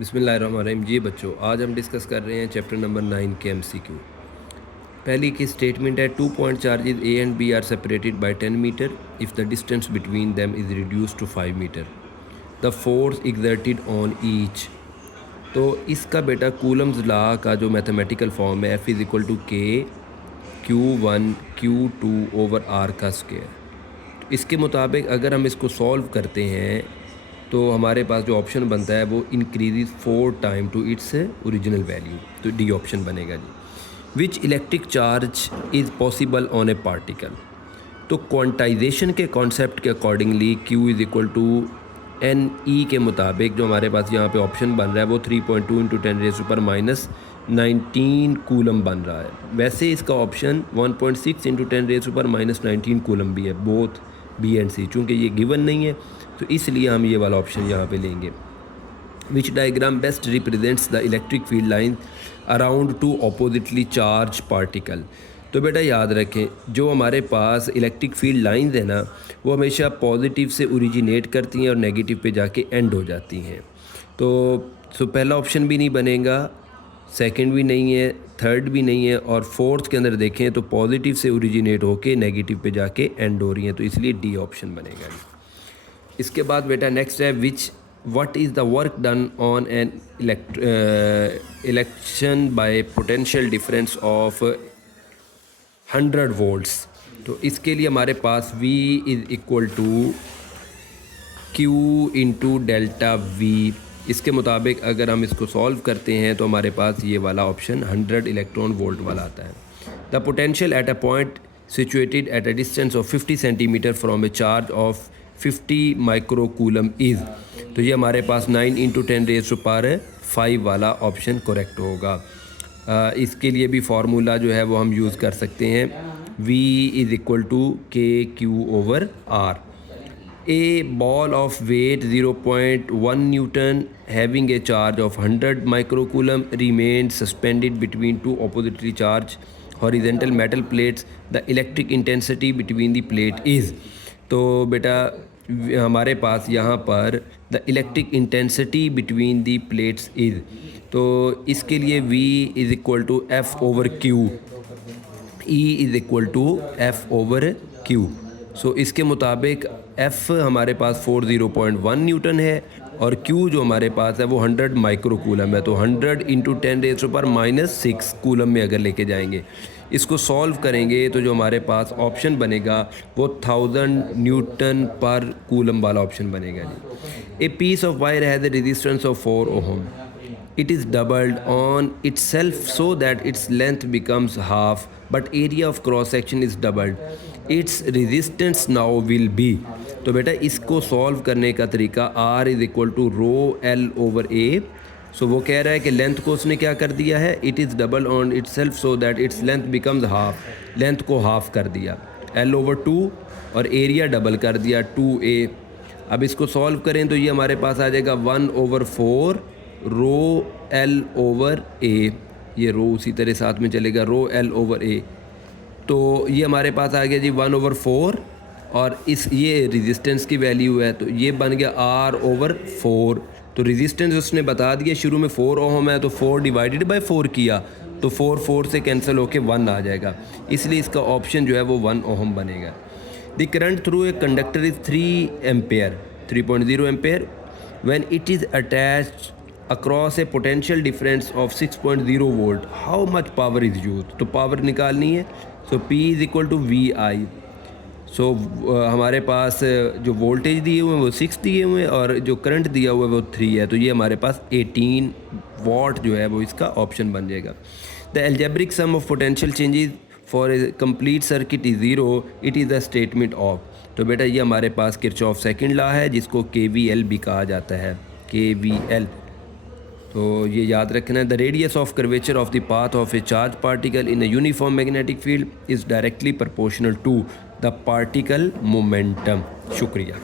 बिस्मिल्लाहिर्रहमानिर्रहीम। जी बच्चों, आज हम डिस्कस कर रहे हैं चैप्टर नंबर 9 के MCQ। पहली की स्टेटमेंट है, 2 point charges A and B are separated by 10 metre if the distance between them is reduce to 5 metre. The force exerted on each. तो इसका बेटा कूलम्स लॉ का जो मैथमेटिकल फॉर्म है, F is equal to K Q1 Q2 over R का square. इसके मुताबिक अगर हम इसको सॉल्व करते हैं तो हमारे पास जो ऑप्शन बनता है वो increase 4 time to its original value, तो डी ऑप्शन बनेगा जी। Which electric charge is possible on a particle. तो क्वांटाइजेशन के कॉन्सेप्ट के accordingly Q is equal to N E के मुताबिक जो हमारे पास यहाँ पे ऑप्शन बन रहा है वो 3.2 इंटू 10⁻⁻19 कूलम बन रहा है। वैसे इसका ऑप्शन 1.6 इंटू 10⁻⁻19 कूलम भी है, बोथ बी एंड सी। चूँकि ये गिवन नहीं है तो इसलिए हम ये वाला ऑप्शन यहाँ पे लेंगे। Which diagram best represents the electric field line around two oppositely charge particle. तो बेटा याद रखें, जो हमारे पास इलेक्ट्रिक फील्ड लाइंस है ना, वो हमेशा पॉजिटिव से ओरिजिनेट करती हैं और नेगेटिव पे जाके एंड हो जाती हैं। तो पहला ऑप्शन भी नहीं बनेगा, सेकंड भी नहीं है, थर्ड भी नहीं है, और फोर्थ के अंदर देखें तो पॉजिटिव से ओरिजिनेट होके नेगेटिव पे जाके एंड हो रही हैं, तो इसलिए डी ऑप्शन बनेगा। इसके बाद बेटा नेक्स्ट है, what is the work done on an election by potential difference of 100 volts। तो इसके लिए हमारे पास V is equal to Q into delta V। इसके मुताबिक अगर हम इसको सॉल्व करते हैं तो हमारे पास ये वाला ऑप्शन 100 इलेक्ट्रॉन वोल्ट वाला आता है। The potential at a point situated at a distance of 50 centimetre from A charge of 50 micro coulomb is. तो ये हमारे पास 9 इंटू 10⁵ वाला ऑप्शन करेक्ट होगा। इसके लिए भी फार्मूला जो है वो हम यूज़ कर सकते हैं, V is equal to KQ over R। A ball of weight 0.1 newton having a charge of 100 micro coulomb remain suspended between two oppositely charge horizontal metal plates. The electric intensity between the plate is. तो बेटा हमारे पास यहाँ पर the electric intensity between the plates is, तो इसके लिए V is equal to F over Q, E is equal to F over Q। सो इसके मुताबिक F हमारे पास 40.1 न्यूटन है और Q जो हमारे पास है वो 100 माइक्रो कूलम है। तो 100 इंटू 10⁻⁻6 कूलम में अगर लेके जाएंगे, इसको सॉल्व करेंगे तो जो हमारे पास ऑप्शन बनेगा वो 1000 न्यूटन पर कूलम वाला ऑप्शन बनेगा जी। A piece of wire has a resistance of 4 ohm. It is doubled on itself so that its length becomes half, but area of cross section is doubled. Its resistance now will be। तो बेटा इसको solve करने का तरीका R is equal to rho L over A। So वो कह रहा है कि लेंथ को उसने क्या कर दिया है, it is double on it self so that its length becomes half. Length को हाफ कर दिया, L ओवर 2, और एरिया डबल कर दिया 2A। अब इसको सॉल्व करें तो ये हमारे पास आ जाएगा 1 over 4 rho L over A। ये रो उसी तरह साथ में चलेगा, रो L ओवर A। तो ये हमारे पास आ गया जी 1 ओवर 4, और इस ये रेजिस्टेंस की वैल्यू है, तो ये बन गया R ओवर 4। तो रेजिस्टेंस उसने बता दिया शुरू में 4 ओहम है, तो 4 डिवाइडेड बाय 4 किया तो 4 से कैंसिल होके 1 आ जाएगा, इसलिए इसका ऑप्शन जो है वो 1 ओहम बनेगा। The current through a conductor is 3 ampere 3.0 ampere when it is attached across a potential difference of 6.0 volt, how much power is used। तो पावर निकालनी है, so P is equal to VI। So हमारे पास जो voltage दिए हुए हैं वो 6 दिए हुए हैं और जो करंट दिया हुआ है वो 3 है, तो ये हमारे पास 18 वाट जो है वो इसका ऑप्शन बन जाएगा। The algebraic sum of potential changes for a complete circuit is 0, it is the statement of. तो बेटा ये हमारे पास किरचॉफ सेकंड लॉ है जिसको KVL भी कहा जाता है, KVL। तो ये याद रखना है, the radius of curvature of the path of a charge particle in a uniform magnetic field is directly proportional to the particle momentum. शुक्रिया।